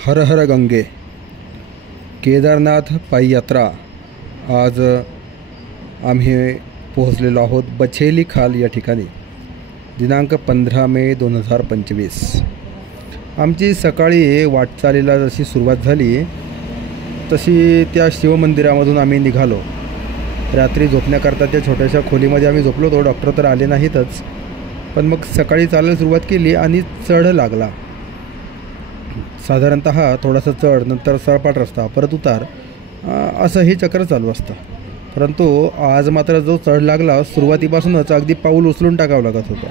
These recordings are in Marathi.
हर हर गंगे केदारनाथ पायी यात्रा। आज आम्ही पोहोचलेलो आहोत बछेली खाल या ठिकाणी। दिनांक 15 मे 2025। आमची सकाळी वाटचालीला जशी सुरुवात झाली तशी त्या शिवमंदिरामधून आम्ही निघालो। रात्री झोपण्याकरता त्या छोट्याशा खोलीमध्ये आम्ही झोपलो होतो। डॉक्टर तर आले नाहीतच, पण मग सकाळी चालायला सुरुवात केली आणि चढ लागला। साधारणतः थोडासा चढ, नंतर सपाट रस्ता, परत उतार, असं हे चक्र चालू असतं। परंतु आज मात्र जो चढ लागला सुरुवातीपासूनच अगदी पाऊल उचलून टाकावं लागत होतं।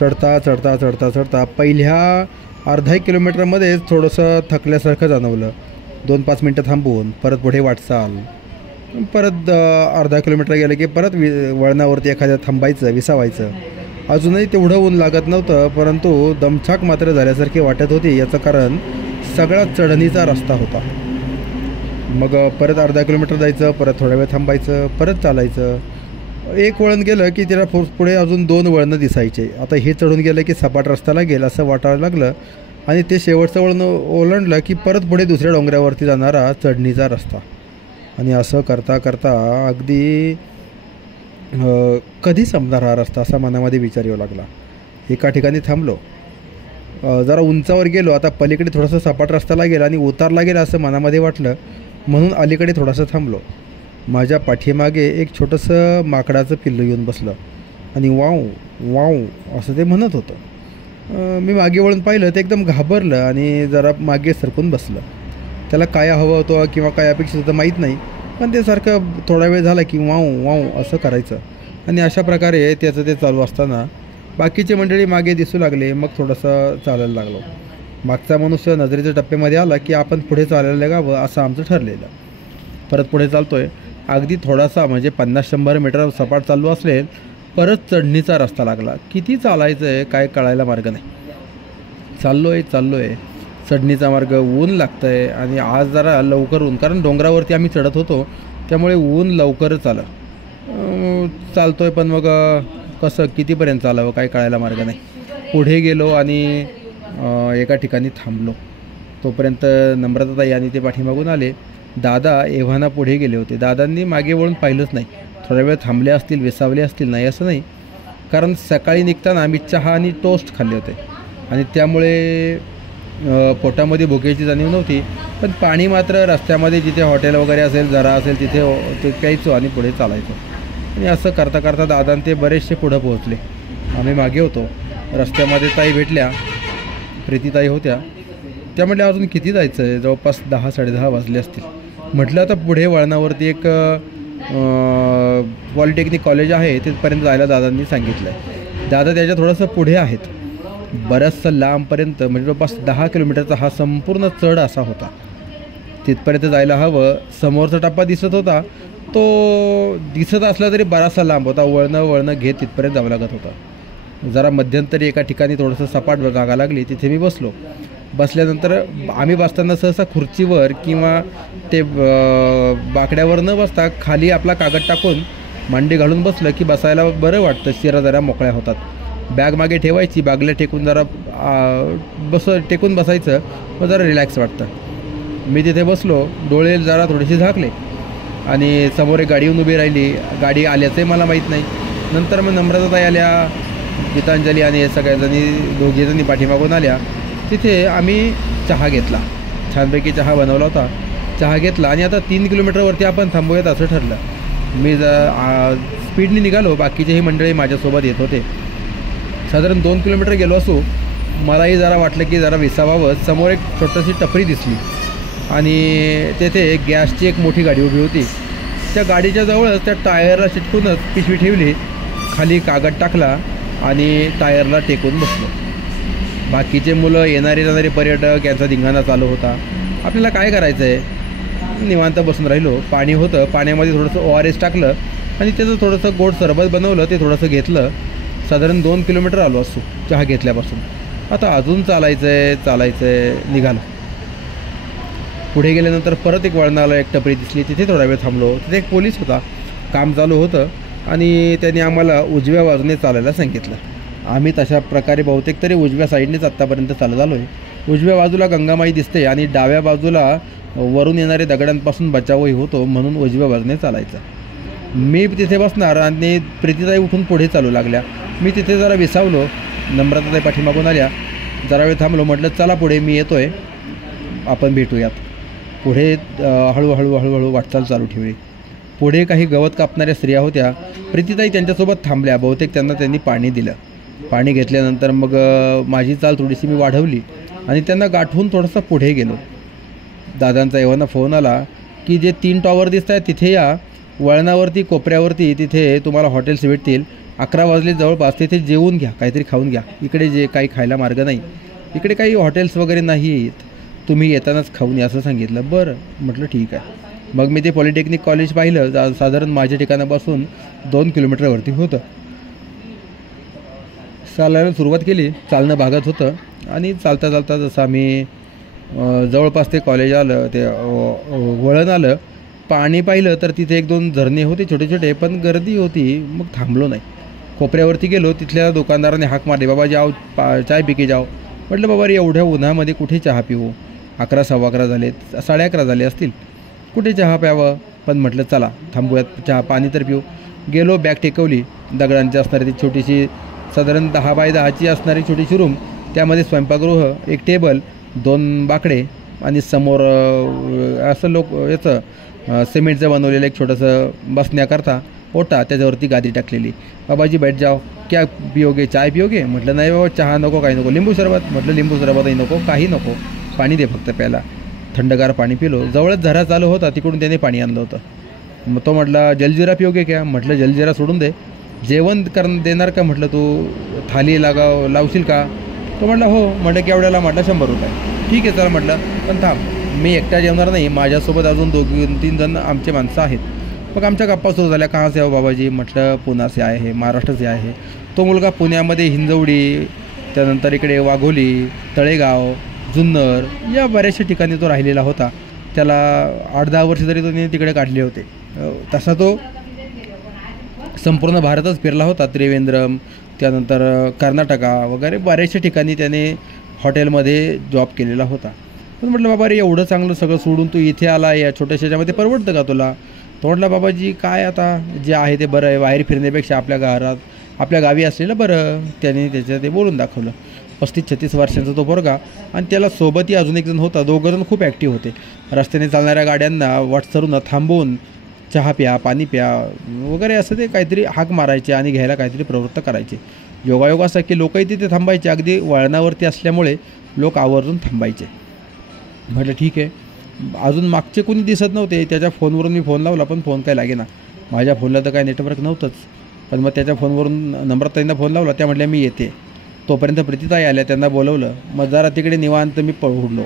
चढता चढता चढता चढता पहिल्या अर्धा किलोमीटरमध्येच थोडंसं थकल्यासारखं जाणवलं। 2-5 मिनटं थांबून परत पुढे वाटचाल, परत अर्धा किलोमीटर गेलं की परत वळणावरती एखाद्या थांबायचं, विसावायचं। अजूनही तेवढं ऊन लागत नव्हतं, परंतु दमछाक मात्र झाल्यासारखी वाटत होती। याचं कारण सगळा चढणीचा रस्ता होता। मग परत अर्धा किलोमीटर जायचं, परत थोडा वेळ थांबायचं, परत चालायचं। एक वळण गेलं की त्याला पुढे अजून 2 वळणं दिसायचे। आता हे चढून गेलं की सपाट रस्ता लागेल असं वाटायला लागलं आणि ते शेवटचं वळण ओलांडलं की परत पुढे दुसऱ्या डोंगरावरती जाणारा चढणीचा रस्ता। आणि असं करता करता अगदी कधी संपणार हा रस्ता असा मनामध्ये विचार येऊ लागला। एका ठिकाणी थांबलो, जरा उंचावर गेलो। आता पलीकडे थोडासा सपाट रस्ता लागेल आणि उतार लागेल असं मनामध्ये वाटलं, म्हणून अलीकडे थोडासा थांबलो। माझ्या पाठीमागे एक छोटंसं माकडाचं पिल्लू येऊन बसलं आणि वाव वाव असं ते म्हणत होतं। मी मागे वळून पाहिलं, ते एकदम घाबरलं आणि जरा मागे सरकून बसलं। त्याला काय हवं होतं किंवा काय अपेक्षित होतं माहीत नाही, पण ते सारखं थोडा वेळ झाला की वाव वाव असं करायचं। आणि अशा प्रकारे त्याचं ते चालू असताना बाकीचे मंडळी मागे दिसू लागले। मग थोडंसं चालायला लागलो। मागचा मनुष्य नजरेच्या टप्प्यामध्ये आला की आपण पुढे चालायला लागावं असं आमचं ठरलेलं। परत पुढे चालतोय, अगदी थोडासा म्हणजे 50-100 मीटर सपाट चालू असेल, परत चढणीचा रस्ता लागला। किती चालायचं आहे काय कळायला मार्ग नाही। चाललोय चढणीचा मार्ग, ऊन लागतं आहे आणि आज जरा लवकर ऊन, कारण डोंगरावरती आम्ही चढत होतो त्यामुळे ऊन लवकरच आलं। चालतोय पण मग कसं कितीपर्यंत चालावं काय कळायला मार्ग नाही। पुढे गेलो आणि एका ठिकाणी थांबलो। तोपर्यंत नम्रताताई आणि ते पाठीमागून आले। दादा एव्हाना पुढे गेले होते। दादांनी मागे वळून पाहिलंच नाही। थोडा वेळ थांबले असतील, विसावले असतील, नाही असं नाही, कारण सकाळी निघताना आम्ही चहा आणि टोस्ट खाल्ले होते आणि त्यामुळे पोटामध्ये भुकेची जाणीव नव्हती। पण पाणी मात्र रस्त्यामध्ये जिथे हॉटेल वगैरे असेल, जरा असेल तिथे प्यायचो आणि पुढे चालायचो। आणि असं करता करता दादा ते बरेचसे पुढं पोहोचले। आम्ही मागे होतो। रस्त्यामध्ये ताई भेटल्या, प्रीतीताई होत्या। त्या म्हटल्या अजून किती जायचं आहे, जवळपास 10-10:30 वाजले असतील। म्हटलं आता पुढे वळणावरती एक पॉलिटेक्निक कॉलेज आहे, तिथपर्यंत जायला दादांनी सांगितलं आहे। दादा त्याच्या थोडंसं पुढे आहेत, बरंचसं लांबपर्यंत, म्हणजे जवळपास 10 किलोमीटरचा हा संपूर्ण चढ असा होता। तिथपर्यंत जायला हवं। समोरचा टप्पा दिसत होता, तो दिसत असला तरी बराचसा लांब होता। वळणं घेत तिथपर्यंत जावं लागत होतं। जरा मध्यंतरी एका ठिकाणी थोडंसं सपाट जागा लागली, तिथे मी बसलो। बसल्यानंतर आम्ही बसताना सहसा खुर्चीवर किंवा ते बाकड्यावर न बसता खाली आपला कागद टाकून मांडी घालून बसलं की बसायला बरं वाटतं, शिरा जरा मोकळ्या होतात। बॅग मागे ठेवायची, बागल्या टेकून जरा टेकून बसायचं, मग जरा रिलॅक्स वाटतं। मी तिथे बसलो, डोळे जरा थोडेसे झाकले आणि समोर एक गाडी येऊन उभी राहिली। गाडी आल्याचंही मला माहीत नाही। नंतर मग नम्रताताई आल्या, गीतांजली आणि हे सगळ्याजणी, दोघीजणी पाठीमागून आल्या। तिथे आम्ही चहा घेतला, छानपैकी चहा बनवला होता। चहा घेतला आणि आता 3 किलोमीटरवरती आपण थांबूयात असं ठरलं। मी स्पीडने निघालो, बाकीचेही मंडळी माझ्यासोबत येत होते। साधारण 2 किलोमीटर गेलो असो, मलाही जरा वाटलं की जरा विसावावं। समोर एक छोटीशी टपरी दिसली आणि तेथे गॅसची एक मोठी गाडी उभी होती। त्या गाडीच्या जवळच त्या टायरला चिटकूनच पिशवी ठेवली, खाली कागद टाकला आणि टायरला टेकून बसलो। बाकीचे मुलं, येणारे जाणारे पर्यटक यांचा धिंगाणा चालू होता। आपल्याला काय करायचं आहे, निवांत बसून राहिलो। पाणी होतं, पाण्यामध्ये थोडंसं ORS टाकलं आणि त्याचं थोडंसं गोड सरबत बनवलं, ते थोडंसं घेतलं। साधारण 2 किलोमीटर आलो असतो चहा घेतल्यापासून। आता अजून चालायचं आहे, निघालो। पुढे गेल्यानंतर परत एक वळणाला एक टपरी दिसली, तिथे थोडा वेळ थांबलो। तिथे एक पोलीस होता, काम चालू होतं आणि त्यांनी आम्हाला उजव्या बाजूने चालायला सांगितलं। आम्ही तशा प्रकारे बहुतेक तरी उजव्या साईडनेच आत्तापर्यंत चालत आलो आहे। उजव्या बाजूला गंगामाई दिसते आणि डाव्या बाजूला वरून येणारे दगडांपासून बचावही होतो, म्हणून उजव्या बाजूने चालायचं. मी तिथे बसणार आणि प्रीतीताई उठून पुढे चालू लागल्या. मी तिथे जरा विसावलो. नम्रताताई पाठीमागून आल्या. जरा वेळ थांबलो. म्हटलं चला पुढे, मी येतो आहे, आपण भेटूयात. पुढे हळूहळू वाटचाल चालू ठेवली. पुढे काही गवत कापणाऱ्या स्त्रिया होत्या. प्रीतीताई त्यांच्यासोबत थांबल्या. बहुतेक त्यांनी पाणी दिलं. पाणी घेतल्यानंतर मग माझी चाल थोडीशी मी वाढवली आणि त्यांना गाठवून थोडंसं पुढे गेलो. दादांचा एव्हाना फोन आला की जे 3 टॉवर दिसत आहेत तिथे या, वळणावरती कोपऱ्यावरती तिथे तुम्हाला हॉटेल्स भेटतील. 11 वाजले जवळपास, तिथे जेवून घ्या, काहीतरी खाऊन घ्या. इकडे जे काही खायला मार्ग नाही, इकडे काही हॉटेल्स वगैरे नाही आहेत, तुम्ही येतानाच खाऊन या असं सांगितलं. बरं म्हटलं ठीक आहे. मग मी ते पॉलिटेक्निक कॉलेज पाहिलं. साधारण माझ्या ठिकाणापासून 2 किलोमीटरवरती होतं. चालायला सुरुवात केली. चालणं भागत होतं आणि चालता चालता जसं आम्ही जवळपास ते कॉलेज आलं, ते वळण आलं, पाणी पाहिलं तर तिथे 1-2 झरणे होते छोटे छोटे, पण गर्दी होती. मग थांबलो नाही. कोपऱ्यावरती गेलो. तिथल्या दुकानदाराने हाक मारली, बाबा जाओ चाय पी के जाओ. म्हटलं बाबा रे, एवढ्या उन्हामध्ये कुठे चहा पिऊ? 11, 11:15 झाले, 11:30 झाले असतील, कुठे चहा प्यावं? पण म्हटलं चला थांबूयात, चहा पाणी तर पिऊ. गेलो, बॅग टेकवली. दगडांची असणारी ती छोटीशी, साधारण 10 बाय 10ची असणारी छोटीशी रूम. त्यामध्ये स्वयंपाकगृह, एक टेबल, 2 बाकडे आणि समोर असं याचं सिमेंटचं बनवलेलं एक छोटंसं बसण्याकरता ओटा, त्याच्यावरती गादी टाकलेली. बाबाजी बैठ जाओ, क्या पिओगे, चाय पिओगे? म्हटलं नाही बाबा, चहा नको, काही नको. लिंबू सरबत? म्हटलं लिंबू सरबतही नको, काही नको, पाणी दे फक्त प्यायला. थंडगार पाणी पिलो. जवळच झरा चालू होता, तिकडून त्याने पाणी आणलं होतं. मग तो म्हटला जलजिरा पिओगे क्या? म्हटलं जलजिरा सोडून दे. जेवण देणार का? म्हटलं तू थाली लावशील का? तो म्हटला हो. म्हटलं केवढ्याला? म्हटलं 100 रुपये. ठीक आहे चला म्हटलं, पण थांब, मी एकटा जेवणार नाही, माझ्यासोबत अजून 2-3 जण आमचे माणसं आहेत. मग आमच्या गप्पा सुरू झाल्या. कहाँ से हो बाबाजी? म्हटलं पुणा से आहे, महाराष्ट्र से आहे. तो मुलगा पुण्यामध्ये हिंजवडी, त्यानंतर इकडे वाघोली, तळेगाव, जुन्नर या बऱ्याचशा ठिकाणी तो राहिलेला होता. त्याला 8-10 वर्ष तरी तो तिकडे काढले होते. तसा तो संपूर्ण भारतच फिरला होता. त्रिवेंद्रम, त्यानंतर कर्नाटका वगैरे बऱ्याचशा ठिकाणी त्याने हॉटेलमध्ये जॉब केलेला होता. पण म्हटलं बाबा रे, एवढं चांगलं सगळं सोडून तू इथे आला, या छोट्याशा ह्याच्यामध्ये परवडतं का तुला? तो म्हटला बाबाजी काय आता जे आहे ते बरं आहे, बाहेर फिरण्यापेक्षा आपल्या गावी असलेलं बरं. त्याने ते बोलून दाखवलं. 35-36 वर्षांचा तो पोरगा आणि त्याला सोबतही अजून एक जण होता. 2 जण खूप ॲक्टिव्ह होते. रस्त्याने चालणाऱ्या गाड्यांना वाटसरून थांबवून चहा प्या, पाणी प्या वगैरे असं ते काहीतरी हाक मारायचे आणि घ्यायला काहीतरी प्रवृत्त करायचे. योगायोग असा की लोकही तिथे थांबायचे. अगदी वळणावरती असल्यामुळे लोक आवर्जून थांबायचे. म्हटलं ठीक आहे. अजून मागचे कोणी दिसत नव्हते. त्याच्या फोनवरून मी फोन लावला, पण फोन काय लागेना. माझ्या फोनला तर काय नेटवर्क नव्हतंच. पण मग त्याच्या फोनवरून नम्रताईंना फोन लावला. त्या म्हटल्या मी येते. तोपर्यंत प्रीतीताई आल्या, त्यांना बोलवलं. मग जरा तिकडे निवांत मी उडलो.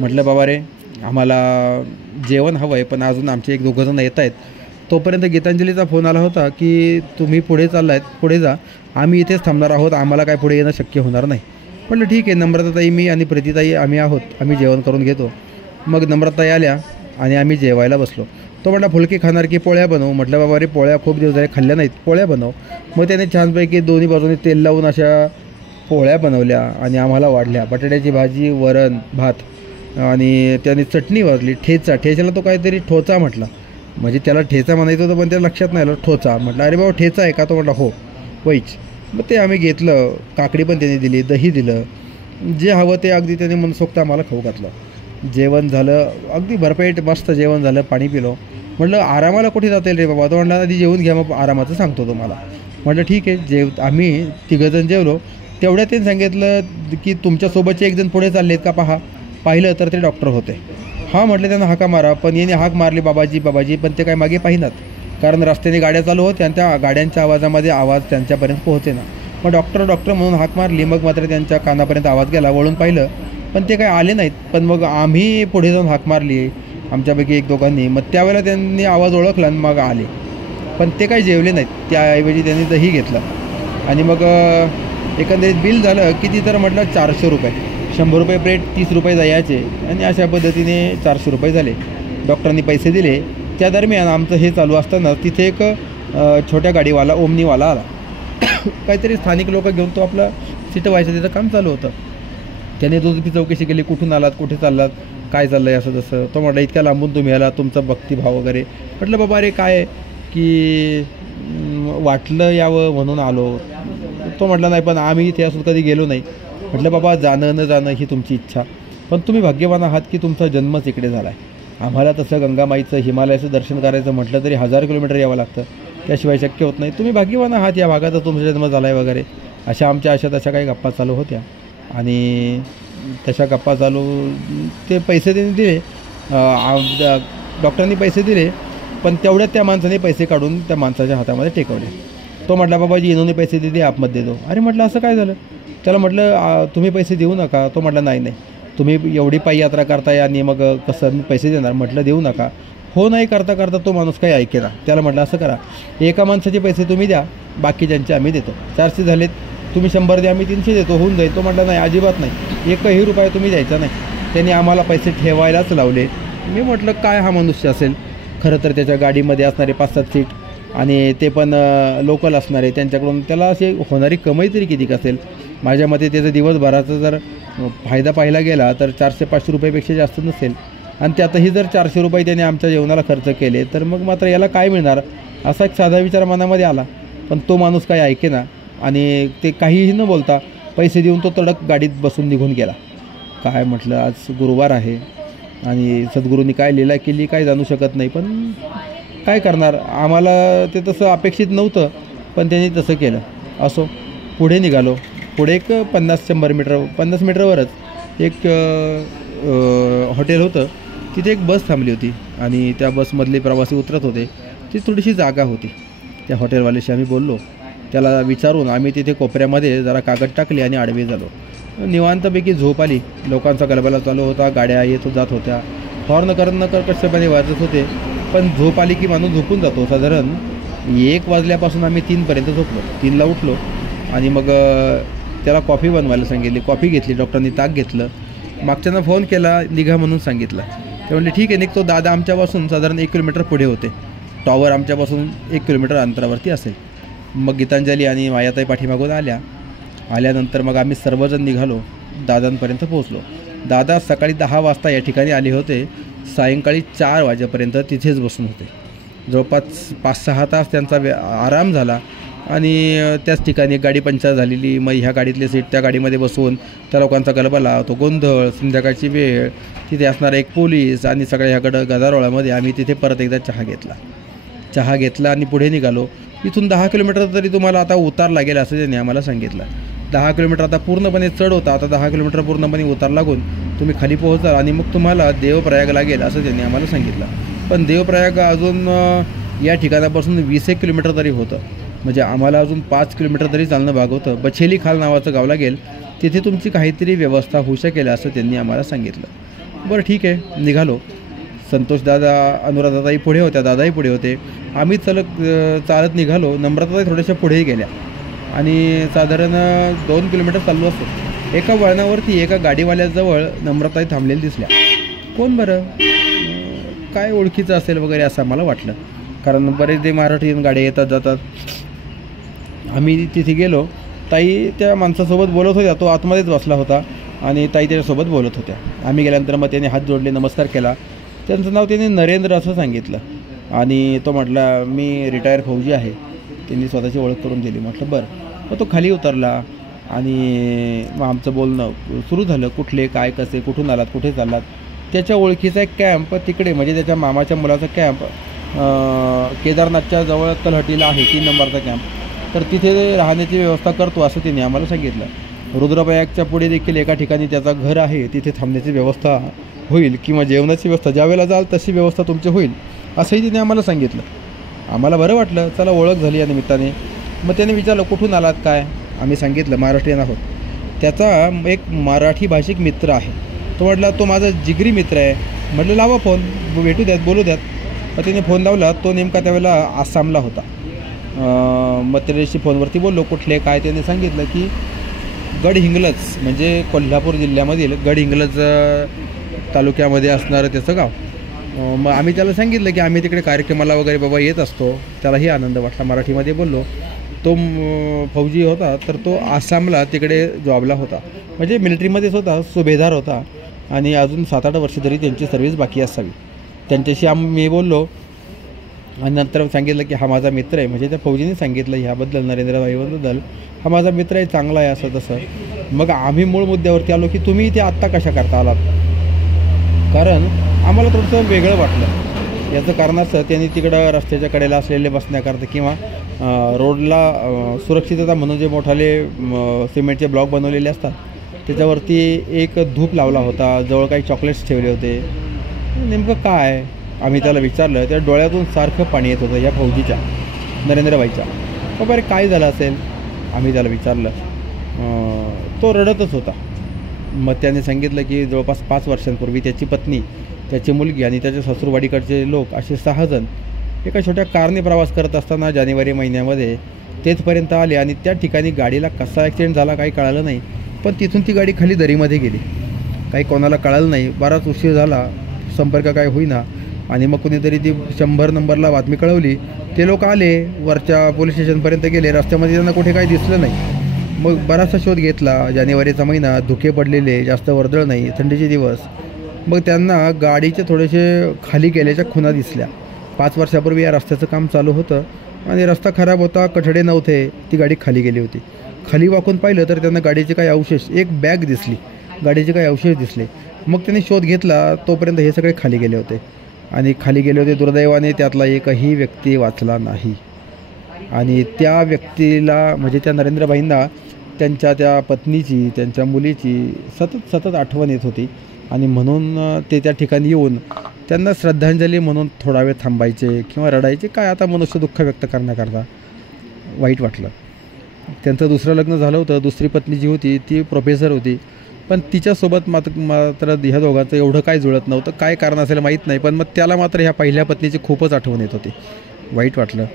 म्हटलं बाबा रे, आम्हाला जेवण हवं आहे, पण अजून आमचे 1-2 जण येत आहेत. तोपर्यंत गीतांजलीचा फोन आला होता की तुम्ही पुढे चाललायत, पुढे जा, आम्ही इथेच थांबणार आहोत, आम्हाला काय पुढे येणं शक्य होणार नाही. म्हटलं ठीक आहे. नम्रताताई, मी आणि प्रीतीताई आम्ही आहोत, आम्ही जेवण करून घेतो. मग नम्रताताई आल्या आणि आम्ही जेवायला बसलो. तो म्हटला फुलकी खाणार की पोळ्या बनवू? म्हटलं बाबा रे, पोळ्या खूप दिवस झाले खाल्ल्या नाहीत, पोळ्या बनव. मग त्याने छानपैकी दोन्ही बाजूने तेल लावून अशा पोळ्या बनवल्या आणि आम्हाला वाढल्या. बटाट्याची भाजी, वरण, भात आणि त्याने चटणी वाजली. ठेच्याला तो काहीतरी ठोचा म्हटला. म्हणजे त्याला ठेचा म्हणायचं होतं, पण त्याला लक्षात नाही आलं. ठोचा म्हटलं. अरे बाबा ठेचा आहे का? तो म्हटला हो वैच. मग ते आम्ही घेतलं. काकडी पण त्याने दिली, दही दिलं, जे हवं ते अगदी त्याने मनसोक्त आम्हाला खाऊ घातलं. जेवण झालं, अगदी भरपेट मस्त जेवण झालं. पाणी पिलो. म्हटलं आरामाला कुठे जाता येईल रे बाबा? तो म्हटला आधी जेवून घ्या, मग आरामाचं सांगतो तुम्हाला. म्हटलं ठीक आहे. आम्ही 3 जण जेवलो. तेवढ्यात त्यांनी सांगितलं की तुमच्यासोबतचे 1 जण पुढे चाललेत का पहा. पाहिलं तर ते डॉक्टर होते. हां म्हटलं त्यांना हाका मारा. पण यांनी हाक मारली बाबाजी, पण ते काय मागे पाहिनात, कारण रस्त्याने गाड्या चालू होत्या आणि त्या गाड्यांच्या आवाजामध्ये आवाज त्यांच्यापर्यंत पोहोचे ना. मग डॉक्टर म्हणून हाक मारली. मग मात्र त्यांच्या कानापर्यंत आवाज गेला. वळून पाहिलं, पण ते काय आले नाहीत. पण मग आम्ही पुढे जाऊन हाक मारली आमच्यापैकी 1-2. मग त्यावेळेला त्यांनी आवाज ओळखला आणि मग आले. पण ते काही जेवले नाहीत. त्याऐवजी त्यांनी दही घेतलं. आणि मग एकंदरीत बिल झालं किती तर म्हटलं 400 रुपये. 100 रुपये प्लेट, 30 रुपये जायचे आणि अशा पद्धतीने 400 रुपये झाले. डॉक्टरांनी पैसे दिले. त्या दरम्यान आमचं हे चालू असताना तिथे एक छोट्या गाडीवाला, ओमनीवाला आला. काहीतरी स्थानिक लोक घेऊन तो आपलं सीट व्हायचं तिथं काम चालू होतं. त्याने दुरुस्ती चौकशी केली, कुठून आलात, कुठे चाललात, काय चाललं आहे असं तसं. तो म्हटला इतक्या लांबून तुम्ही आला, तुमचा भक्तिभाव वगैरे. म्हटलं बाबा अरे काय की वाटलं यावं म्हणून आलो. तो म्हटला नाही पण आम्ही इथे असून कधी गेलो नाही. म्हटलं बाबा जाणं न जाणं ही तुमची इच्छा, पण तुम्ही भाग्यवान आहात की तुमचा जन्मच इकडे झाला आहे. आम्हाला तसं गंगामाईचं हिमालयाचं दर्शन करायचं म्हटलं तरी 1000 किलोमीटर यावं लागतं, त्याशिवाय शक्य होत नाही. तुम्ही भाग्यवान आहात या भागात तुमचा जन्म झाला आहे वगैरे अशा तशा काही गप्पा चालू होत्या. आणि तशा गप्पा चालू ते पैसे त्यांनी दिले, डॉक्टरांनी पैसे दिले, पण तेवढ्यात त्या माणसाने पैसे काढून त्या माणसाच्या हातामध्ये टेकवले. तो म्हटला बाबाजी इन्होंने पैसे दे आपमध्ये दो. अरे म्हटलं असं काय झालं. त्याला म्हटलं तुम्ही पैसे देऊ नका. तो म्हटला नाही तुम्ही एवढी पायी यात्रा करताय आणि मग कसं मी पैसे देणार. म्हटलं देऊ नका. हो नाही करता करता तो माणूस काही ऐकेना. त्याला म्हटलं असं करा, एका माणसाचे पैसे तुम्ही द्या, बाकीच्यांचे आम्ही देतो. 400 झालेत, तुम्ही 100 द्या, आम्ही 300 देतो, होऊन जाईल. तो म्हटला नाही अजिबात नाही, एकही रुपया तुम्ही द्यायचा नाही. त्यांनी आम्हाला पैसे ठेवायलाच लावले. मी म्हटलं काय हा मनुष्य असेल. खरं तर त्याच्या गाडीमध्ये असणारे 5-7 सीट आणि ते पण लोकल असणारे, त्यांच्याकडून त्याला अशी होणारी कमाई तरी किती असेल. माझ्या मते त्याचं दिवसभराचा जर फायदा पाहिला गेला तर 400-500 रुपयापेक्षा जास्त नसेल. आणि त्यातही जर 400 रुपये त्याने आमच्या जेवणाला खर्च केले तर मग मात्र याला काय मिळणार असा एक साधा विचार मनामध्ये आला. पण तो माणूस काही ऐकेना आणि ते काहीही न बोलता पैसे देऊन तो तडक गाडीत बसून निघून गेला. काय म्हटलं आज गुरुवार आहे आणि सद्गुरूंनी काय लीला केली काय जाणू शकत नाही, पण काय करणार. आम्हाला ते तसं अपेक्षित नव्हतं पण त्यांनी तसं केलं. असो, पुढे निघालो. पुढे एक 50 मीटरवरच एक हॉटेल होतं. तिथे एक बस थांबली होती आणि त्या बसमधले प्रवासी उतरत होते. ती थोडीशी जागा होती. त्या हॉटेलवाल्याशी आम्ही बोललो. त्याला विचारून आम्ही तिथे कोपऱ्यामध्ये जरा कागद टाकले आणि आडवे झालो. निवांतपैकी झोप आली. लोकांचा गलबला चालू होता, गाड्या येत जात होत्या, हॉर्न न कर्कशपणे वाजत होते. पण झोप आली की माणूस झोपून जातो. साधारण 1 वाजल्यापासून आम्ही 3पर्यंत झोपलो. 3ला उठलो आणि मग त्याला कॉफी बनवायला सांगितली. कॉफी घेतली. डॉक्टरांनी ताक घेतलं. मागच्यांना फोन केला, निघा म्हणून सांगितलं. ते म्हणले ठीक आहे निघतो. दादा आमच्यापासून साधारण 1 किलोमीटर पुढे होते. टॉवर आमच्यापासून 1 किलोमीटर अंतरावरती असेल. मग गीतांजली आणि मायाताई पाठीमागून आल्यानंतर मग आम्ही सर्वजण निघालो. दादांपर्यंत पोहोचलो. दादा सकाळी 10 वाजता या ठिकाणी आले होते. सायंकाळी 4 वाजेपर्यंत तिथेच बसून होते. जवळपास 5-6 तास त्यांचा आराम झाला. आणि त्याच ठिकाणी गाडी पंक्चर झालेली. मग ह्या गाडीतले सीट त्या गाडीमध्ये बसून त्या लोकांचा गलबला, तो गोंधळ, संध्याकाळची वेळ, तिथे असणारा एक पोलीस आणि सगळ्या ह्याकडं गदारोळामध्ये आम्ही तिथे परत एकदा चहा घेतला आणि पुढे निघालो. इथून 10 किलोमीटर तरी तुम्हाला आता उतार लागेल असं त्यांनी आम्हाला सांगितलं. 10 किलोमीटर आता पूर्णपणे चढ होता. आता 10 किलोमीटर पूर्णपणे उतार लागून तुम्ही खाली पोहोचाल आणि मग तुम्हाला देवप्रयाग लागेल असं त्यांनी आम्हाला सांगितलं. पण देवप्रयाग अजून या ठिकाणापासून 20 किलोमीटर तरी होतं. म्हणजे आम्हाला अजून 5 किलोमीटर तरी चालणं भाग होतं. बछेली खाल नावाचं गाव लागेल, तिथे तुमची काहीतरी व्यवस्था होऊ शकेल असं त्यांनी आम्हाला सांगितलं. बरं ठीक आहे, निघालो. संतोषदादा, अनुराधाताई पुढे होत्या, दादाही पुढे होते. आम्ही चालत निघालो. नम्रताताई थोड्याशा पुढेही गेल्या आणि साधारण 2 किलोमीटर चाललो असतो. एका वळणावरती एका गाडीवाल्याजवळ नम्रताताई थांबलेली दिसल्या. कोण बरं, काय ओळखीचं असेल वगैरे असं मला वाटलं, कारण बरेच ते मराठीतून गाड्या येतात जातात. आम्ही तिथे गेलो. ताई त्या माणसासोबत बोलत होत्या. तो आतमध्येच बसला होता आणि ताई त्याच्यासोबत बोलत होत्या. आम्ही गेल्यानंतर मग त्याने हात जोडले, नमस्कार केला. त्यांचं नाव त्याने नरेंद्र असं सांगितलं आणि तो म्हटला मी रिटायर फौजी आहे. त्यांनी स्वतःची ओळख करून दिली. म्हटलं बरं. मग तो खाली उतरला आणि मग आमचं बोलणं सुरू झालं. कुठले, काय, कसे, कुठून आलात, कुठे चाललात. त्याच्या ओळखीचा एक कॅम्प तिकडे, म्हणजे त्याच्या मामाच्या मुलाचा कॅम्प केदारनाथच्या जवळ तलहटीला आहे, 3 नंबरचा कॅम्प. तर तिथे राहण्याची व्यवस्था करतो असं त्यांनी आम्हाला सांगितलं. रुद्रप्रयागच्या पुढे देखील एका ठिकाणी त्याचं घर आहे, तिथे थांबण्याची व्यवस्था होईल किंवा जेवणाची व्यवस्था ज्यावेळेला जाल तशी व्यवस्था तुमची होईल असंही तिने आम्हाला सांगितलं. आम्हाला बरं वाटलं, चला ओळख झाली या निमित्ताने. मग त्याने विचारलं कुठून आलात काय. आम्ही सांगितलं महाराष्ट्रीयन आहोत. त्याचा एक मराठी भाषिक मित्र आहे. तो म्हटला तो माझा जिगरी मित्र आहे. म्हटलं लावा फोन, भेटू द्यात, बोलू द्यात. मग त्याने फोन लावला. तो नेमका त्यावेळेला आसामला होता. मग त्याच्याशी फोनवरती बोललो. कुठले काय. त्याने सांगितलं की गडहिंग्लज, म्हणजे कोल्हापूर जिल्ह्यामधील गडहिंग्लज तालुक्यामध्ये असणारं त्याचं गाव. मग आम्ही त्याला सांगितलं की आम्ही तिकडे कार्यक्रमाला वगैरे बाबा येत असतो. त्यालाही आनंद वाटला. मराठीमध्ये बोललो. तो फौजी होता, तर तो आसामला तिकडे जॉबला होता, म्हणजे मिलिटरीमध्येच होता, सुभेदार होता आणि अजून 7-8 वर्ष तरी त्यांची सर्व्हिस बाकी असावी. त्यांच्याशी मी बोललो आणि नंतर सांगितलं की हा माझा मित्र आहे, म्हणजे त्या फौजीने सांगितलं ह्याबद्दल, नरेंद्र भाईबद्दल, हा माझा मित्र आहे, चांगला आहे, असं तसं. मग आम्ही मूळ मुद्द्यावरती आलो की तुम्ही इथे आत्ता कशा करता आलात, कारण आम्हाला थोडंसं वेगळं वाटलं. याचं कारण असं, त्यांनी तिकडं रस्त्याच्या कडेला असलेले बसण्याकरता किंवा रोडला सुरक्षितता म्हणून जे मोठाले सिमेंटचे ब्लॉक बनवलेले असतात त्याच्यावरती एक धूप लावला होता, जवळ काही चॉकलेट्स ठेवले होते. नेमकं काय आम्ही त्याला विचारलं, त्या डोळ्यातून सारखं पाणी येत होतं या फौजीच्या, नरेंद्रभाईच्या. बरं काय झालं असेल आम्ही त्याला विचारलं. तो रडतच होता. मग त्याने सांगितलं की जवळपास 5 वर्षांपूर्वी त्याची पत्नी, त्याची मुलगी आणि त्याच्या सासूरवाडीकडचे लोक असे 6 जण एका छोट्या कारने प्रवास करत असताना जानेवारी महिन्यामध्ये तेथपर्यंत आले आणि त्या ठिकाणी गाडीला कसा ॲक्सिडेंट झाला काही कळालं नाही, पण तिथून ती गाडी खाली दरीमध्ये गेली. काही कोणाला कळालं नाही. बराच उशीर झाला, संपर्क काय होईना आणि मग कुणीतरी ती 100 नंबरला बातमी कळवली. ते लोक आले, वरच्या पोलीस स्टेशनपर्यंत गेले. रस्त्यामध्ये त्यांना कुठे काही दिसलं नाही. मग बराचसा शोध घेतला. जानेवारीचा महिना, धुके पडलेले, जास्त वर्दळ नाही, थंडीचे दिवस. मग त्यांना गाडीचे थोडेसे खाली गेल्याच्या खुणा दिसल्या. 5 वर्षापूर्वी या रस्त्याचं काम चालू होतं आणि रस्ता खराब होता, कठडे नव्हते, ती गाडी खाली गेली होती. खाली वाकून पाहिलं तर त्यांना गाडीचे काही अवशेष, एक बॅग दिसली, गाडीचे काही अवशेष दिसले. मग त्यांनी शोध घेतला, तोपर्यंत हे सगळे खाली गेले होते आणि खाली गेले होते. दुर्दैवाने त्यातला एकही व्यक्ती वाचला नाही. आणि त्या व्यक्तीला म्हणजे त्या नरेंद्रभाईंना त्यांच्या त्या पत्नीची, त्यांच्या मुलीची सतत आठवण येत होती आणि म्हणून ते त्या ठिकाणी येऊन त्यांना श्रद्धांजली म्हणून थोडा वेळ थांबायचे किंवा रडायचे. काय आता मनुष्य दुःख व्यक्त करण्याकरता. वाईट वाटलं. त्यांचं दुसरं लग्न झालं होतं. दुसरी पत्नी जी होती ती प्रोफेसर होती, पण तिच्यासोबत मात्र ह्या दोघांचं एवढं काय जुळत नव्हतं. काय कारण असेल माहीत नाही, पण मग त्याला मात्र ह्या पहिल्या पत्नीची खूपच आठवण येत होती. वाईट वाटलं.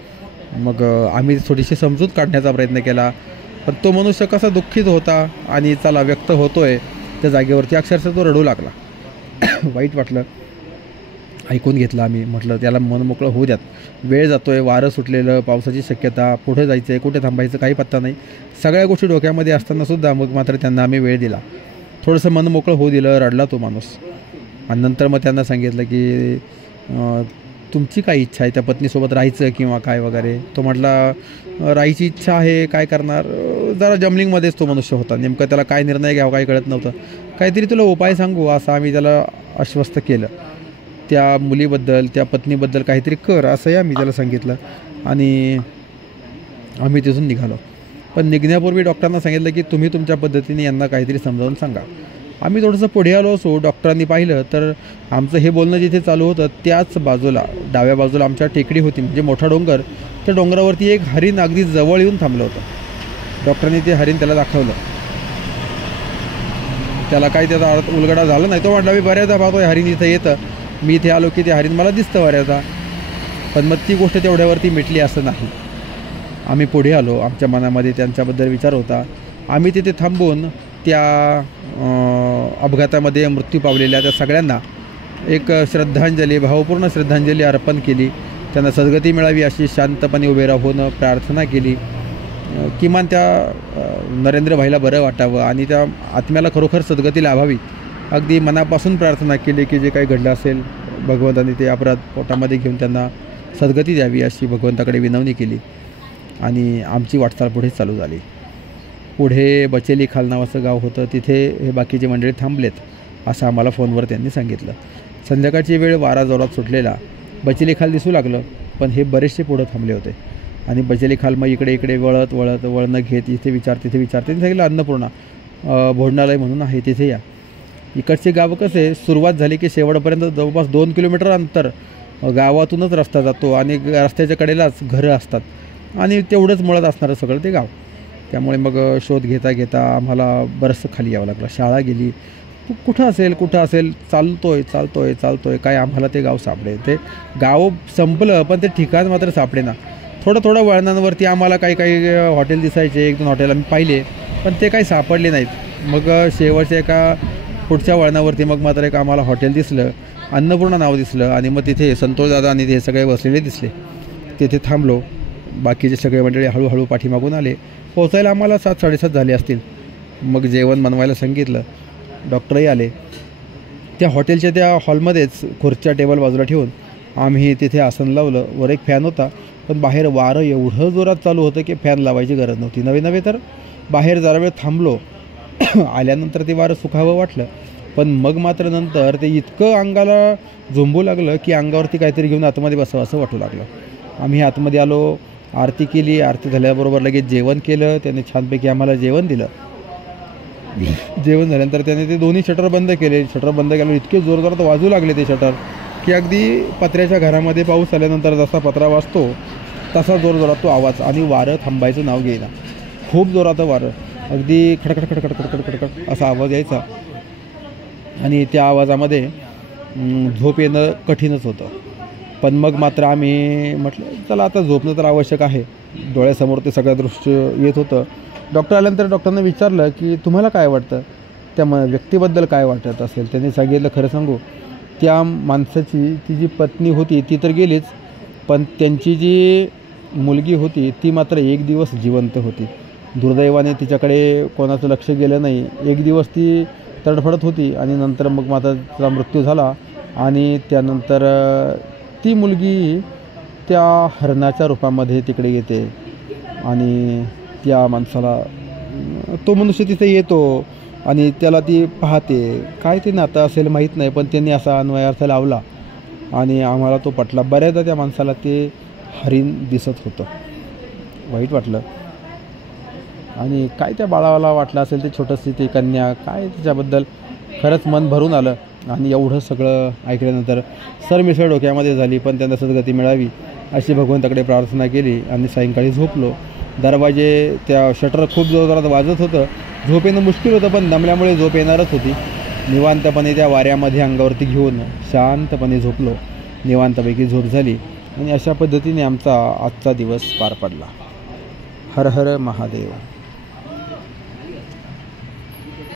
मग आम्ही थोडीशी समजूत काढण्याचा प्रयत्न केला, पण तो मनुष्य कसा दुःखीत होता आणि चला व्यक्त होतोय त्या जागेवरती, अक्षरशः तो रडू लागला. वाईट वाटलं. ऐकून घेतलं आम्ही. म्हटलं त्याला मन मोकळं होऊ द्यात, वेळ जातोय, वारं सुटलेलं, पावसाची शक्यता, पुढे जायचं आहे, कुठे थांबायचं काही पत्ता नाही. सगळ्या गोष्टी डोक्यामध्ये असतानासुद्धा मग मात्र त्यांना आम्ही वेळ दिला, थोडंसं मन मोकळं होऊ दिलं. रडला तो माणूस. आणि नंतर मग त्यांना सांगितलं की तुमची काय इच्छा आहे, त्या पत्नीसोबत राहायचं किंवा काय वगैरे. तो म्हटला राहायची इच्छा आहे, काय करणार. जरा जमलिंगमध्येच तो मनुष्य होता. नेमकं त्याला काय निर्णय घ्यावा काही कळत नव्हतं. काहीतरी तुला उपाय सांगू असं आम्ही त्याला आश्वस्त केलं. त्या मुलीबद्दल, त्या पत्नीबद्दल काहीतरी कर असंही आम्ही त्याला सांगितलं आणि आम्ही तिथून निघालो. पण निघण्यापूर्वी डॉक्टरांना सांगितलं की तुम्ही तुमच्या पद्धतीने यांना काहीतरी समजावून सांगा. आम्ही थोडंसं पुढे आलो असो, डॉक्टरांनी पाहिलं तर आमचं हे बोलणं जिथे चालू होतं त्याच बाजूला, डाव्या बाजूला आमच्या टेकडी होती, म्हणजे मोठा डोंगर. त्या डोंगरावरती एक हरीण अगदी जवळ येऊन थांबलं होतं. डॉक्टरांनी ते हरीण त्याला दाखवलं. त्याला काही त्याचा उलगडा झाला नाही. तो म्हटला मी बऱ्याचदा पाहतोय हरीण इथं येतं, मी इथे आलो की ते हरीण मला दिसतं बऱ्याचदा. पण मग ती गोष्ट तेवढ्यावरती मिटली असं नाही. आम्ही पुढे आलो. आमच्या मनामध्ये त्यांच्याबद्दल विचार होता. आम्ही तिथे थांबून त्या अपघातामध्ये मृत्यू पावलेल्या त्या सगळ्यांना एक श्रद्धांजली, भावपूर्ण श्रद्धांजली अर्पण केली. त्यांना सद्गती मिळावी अशी शांतपणे उभे राहून प्रार्थना केली. किमान त्या नरेंद्रभाईला बरं वाटावं आणि त्या आत्म्याला खरोखर सद्गती लाभावी अगदी मनापासून प्रार्थना केली की जे काही घडलं असेल भगवंतांनी ते अपराध पोटामध्ये घेऊन त्यांना सद्गती द्यावी अशी भगवंताकडे विनवणी केली. आणि आमची वाटचाल पुढे चालू झाली. पुढे बचेली खाल नावाचं गाव होतं, तिथे हे बाकीचे मंडळी थांबलेत असं आम्हाला फोनवर त्यांनी सांगितलं. संध्याकाळची वेळ, वारा जोरात सुटलेला. बचेली खाल दिसू लागलं, पण हे बरेचसे पुढं थांबले होते. आणि बचेली खाल मग इकडे वळणं घेत इथे विचार तिथे विचार. त्यांनी सांगितलं अन्नपूर्णा भोजनालय म्हणून आहे, तिथे या. इकडचे गाव कसे, सुरुवात झाली की शेवटपर्यंत जवळपास 2 किलोमीटर अंतर गावातूनच रस्ता जातो आणि रस्त्याच्या कडेलाच घरं असतात आणि तेवढंच मुळात असणारं सगळं ते गाव. त्यामुळे मग शोध घेता आम्हाला बरंचसं खाली यावं लागलं. शाळा गेली. कुठं असेल चालतोय काय आम्हाला ते गाव सापडे. ते गाव संपलं पण ते ठिकाण मात्र सापडेना. थोडं वळणांवरती आम्हाला काही हॉटेल दिसायचे. 1-2 हॉटेल आम्ही पाहिले पण ते काही सापडले नाहीत. मग शेवटच्या एका पुढच्या वळणावरती मग मात्र एक आम्हाला हॉटेल दिसलं, अन्नपूर्णा नाव दिसलं आणि मग तिथे संतोष दादा आणि ते सगळे बसलेले दिसले. तिथे थांबलो. बाकीचे सगळे मंडळी हळूहळू पाठीमागून आले. पोचायला आम्हाला 7-7:30 झाले असतील. मग जेवण बनवायला सांगितलं. डॉक्टरही आले. त्या हॉटेलच्या त्या हॉलमध्येच खुर्च्या टेबल बाजूला ठेवून आम्ही तिथे आसन लावलं. वर एक फॅन होता, पण बाहेर वारं एवढं जोरात चालू होतं की फॅन लावायची गरज नव्हती. नवे तर बाहेर जरा वेळ थांबलो. आल्यानंतर ते वारं सुखावं वाटलं, पण मग मात्र नंतर ते इतकं अंगाला झोंबू लागलं की अंगावरती काहीतरी घेऊन आतमध्ये बसावं असं वाटू लागलं. आम्ही आतमध्ये आलो, आरती केली. आरती झाल्याबरोबर लगेच जेवण केलं. त्याने छानपैकी आम्हाला जेवण दिलं. जेवण झाल्यानंतर त्याने ते दोन्ही शटर बंद केले. शटर बंद केल्यावर इतके जोरजोरात वाजू लागले ते शटर की अगदी पत्र्याच्या घरामध्ये पाऊस आल्यानंतर जसा पत्रा वाजतो तसा जोरजोरात तो आवाज, आणि वारं थांबायचं नाव घेईना. खूप जोरातं वारं, अगदी खडखड खडखड खडखड खडखड असा आवाज यायचा. आणि त्या आवाजामध्ये झोप येणं कठीणच होतं. पण मग मात्र आम्ही म्हटलं चला आता झोपणं तर आवश्यक आहे. डोळ्यासमोर ते सगळं दृश्य येत होतं. डॉक्टर आल्यानंतर डॉक्टरने विचारलं की तुम्हाला काय वाटतं, त्या व्यक्तीबद्दल काय वाटत असेल. त्यांनी सांगितलं खरं सांगू, त्या माणसाची ती जी पत्नी होती ती तर गेलीच, पण त्यांची जी मुलगी होती ती मात्र एक दिवस जिवंत होती. दुर्दैवाने तिच्याकडे कोणाचं लक्ष गेलं नाही. एक दिवस ती तडफडत होती आणि नंतर मग मात्र तिचा मृत्यू झाला. आणि त्यानंतर ती मुलगी त्या हरणाच्या रूपामध्ये तिकडे येते आणि त्या माणसाला, तो मनुष्य तिथे येतो आणि त्याला ती पाहते. काय ते नातं असेल माहीत नाही, पण त्यांनी असा अन्वयार्थ लावला आणि आम्हाला तो पटला. बऱ्याचदा त्या माणसाला ते हरिण दिसत होतं. वाईट वाटलं. आणि काय त्या बाळाला वाटलं असेल, ते छोटंशी ती कन्या, काय त्याच्याबद्दल खरंच मन भरून आलं. आणि एवढं सगळं ऐकल्यानंतर सरमिसळ डोक्यामध्ये झाली, पण त्यांना सद्गती मिळावी अशी भगवंताकडे प्रार्थना केली आणि सायंकाळी झोपलो. दरवाजे, त्या शटर खूप जोरात वाजत होतं. झोप येणं मुश्किल होतं, पण दमल्यामुळे झोप येणारच होती. निवांतपणे त्या वाऱ्यामध्ये अंगावरती घेऊन शांतपणे झोपलो. निवांतपैकी झोप झाली आणि अशा पद्धतीने आमचा आजचा दिवस पार पडला. हर हर महादेव.